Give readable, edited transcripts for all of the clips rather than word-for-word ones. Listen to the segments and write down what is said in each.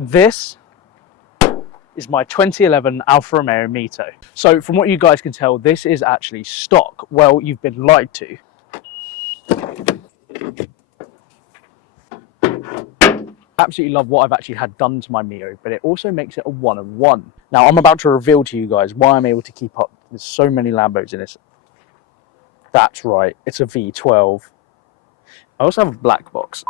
This is my 2011 Alfa Romeo Mito. So from what you guys can tell, this is actually stock. Well, you've been lied to. Absolutely love what I've actually had done to my Mito, but it also makes it a 1 of 1. Now I'm about to reveal to you guys why I'm able to keep up with so many Lambos in this. That's right, it's a V12. I also have a black box.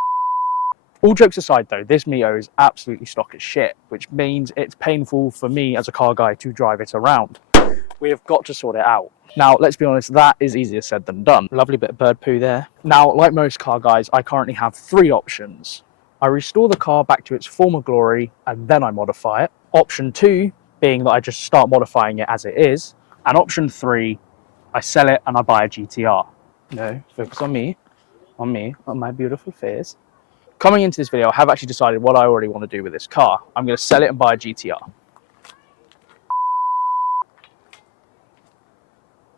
All jokes aside though, this Mito is absolutely stock as shit, which means it's painful for me as a car guy to drive it around. We have got to sort it out. Now, let's be honest, that is easier said than done. Lovely bit of bird poo there. Now, like most car guys, I currently have 3 options. I restore the car back to its former glory and then I modify it. Option 2 being that I just start modifying it as it is. And option 3, I sell it and I buy a GTR. No, focus on me, on my beautiful face. Coming into this video, I have actually decided what I already want to do with this car. I'm going to sell it and buy a GTR.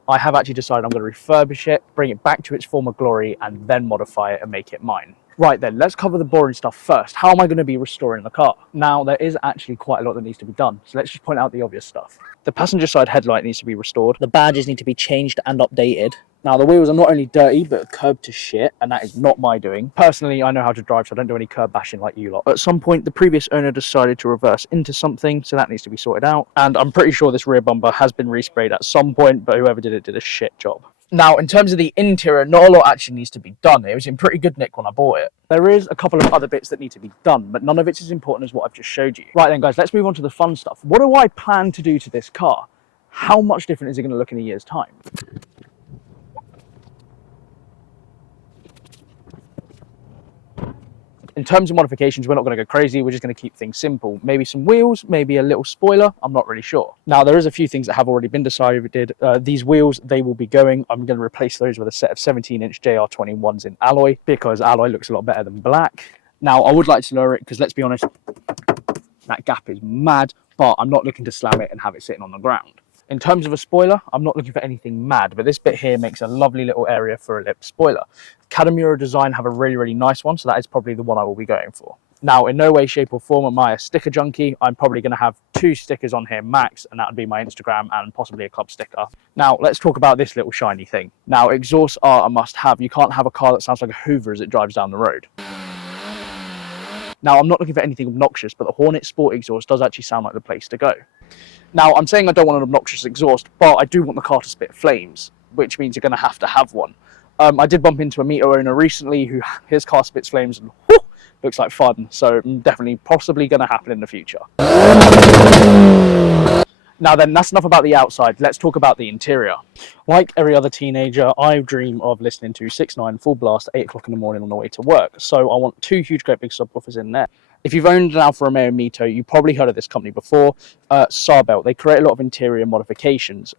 I have actually decided I'm going to refurbish it, bring it back to its former glory, and then modify it and make it mine. Right then, let's cover the boring stuff first. How am I going to be restoring the car? Now, there is actually quite a lot that needs to be done, so let's just point out the obvious stuff. The passenger side headlight needs to be restored. The badges need to be changed and updated. Now, the wheels are not only dirty, but curved to shit, and that is not my doing. Personally, I know how to drive, so I don't do any curb bashing like you lot. At some point, the previous owner decided to reverse into something, so that needs to be sorted out. And I'm pretty sure this rear bumper has been resprayed at some point, but whoever did it did a shit job. Now, in terms of the interior, not a lot actually needs to be done. It was in pretty good nick when I bought it. There is a couple of other bits that need to be done, but none of it's as important as what I've just showed you. Right then, guys, let's move on to the fun stuff. What do I plan to do to this car? How much different is it going to look in a year's time? In terms of modifications, we're not going to go crazy. We're just going to keep things simple. Maybe some wheels, maybe a little spoiler. I'm not really sure. Now, there is a few things that have already been decided. These wheels, they will be going. I'm going to replace those with a set of 17-inch JR21s in alloy because alloy looks a lot better than black. Now, I would like to lower it because, let's be honest, that gap is mad, but I'm not looking to slam it and have it sitting on the ground. In terms of a spoiler, I'm not looking for anything mad, but this bit here makes a lovely little area for a lip spoiler. Kadamura Design have a really, really nice one, so that is probably the one I will be going for. Now, in no way, shape or form am I a sticker junkie. I'm probably going to have 2 stickers on here max, and that would be my Instagram and possibly a club sticker. Now, let's talk about this little shiny thing. Now, exhausts are a must-have. You can't have a car that sounds like a Hoover as it drives down the road. Now, I'm not looking for anything obnoxious, but the Hornet Sport exhaust does actually sound like the place to go. Now, I'm saying I don't want an obnoxious exhaust, but I do want the car to spit flames, which means you're going to have one. I did bump into a Mito owner recently who his car spits flames and whoo, looks like fun, so definitely possibly going to happen in the future. Now then, that's enough about the outside. Let's talk about the interior. Like every other teenager, I dream of listening to 6ix9ine full blast at 8 o'clock in the morning on the way to work. So I want 2 huge, great big subwoofers in there. If you've owned an Alfa Romeo Mito, you've probably heard of this company before, Sarbelt. They create a lot of interior modifications.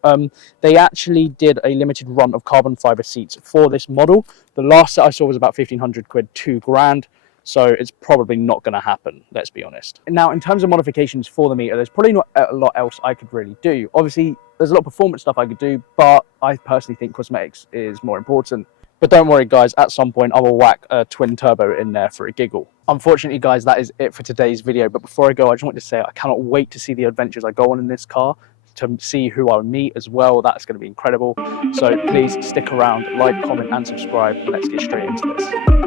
They actually did a limited run of carbon fiber seats for this model. The last set I saw was about 1,500 quid, 2 grand. So it's probably not going to happen, let's be honest. Now, in terms of modifications for the Mito, there's probably not a lot else I could really do. Obviously, there's a lot of performance stuff I could do, but I personally think cosmetics is more important. But don't worry, guys, at some point I will whack a twin turbo in there for a giggle. Unfortunately, guys, that is it for today's video. But before I go, I just want to say I cannot wait to see the adventures I go on in this car, to see who I meet as well. That's going to be incredible. So please stick around, like, comment, and subscribe, and let's get straight into this.